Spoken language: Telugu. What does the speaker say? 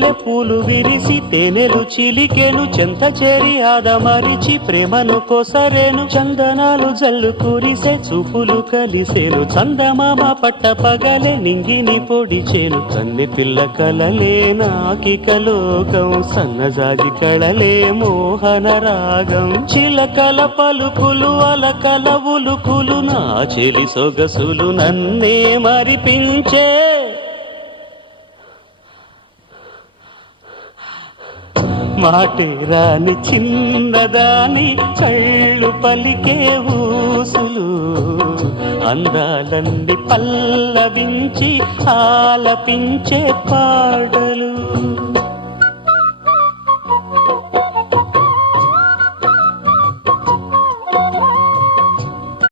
మల్లె పూలు విరిసి తేనెలు చిలికెను చెంత చేరి ఆదమరిచి ప్రేమను కోసరేను చందనాలు జల్లు కురిసే చూపులు కలిసేను చందమామ పట్ట పగలే నింగిని పొడిచేను కన్నె పిల్ల కలలే నాకిక లోకం సన్నజాజి కళలే మోహన రాగం చిలకల పలుకులు అలకల ఉలుకులు నా చెలి సొగసులు నన్నే మరిపించే మాటే రాని చిన్నదాని కళ్ళు పలికే ఊసులు అందాలన్నీ పల్లవించి ఆలపించే పాటలు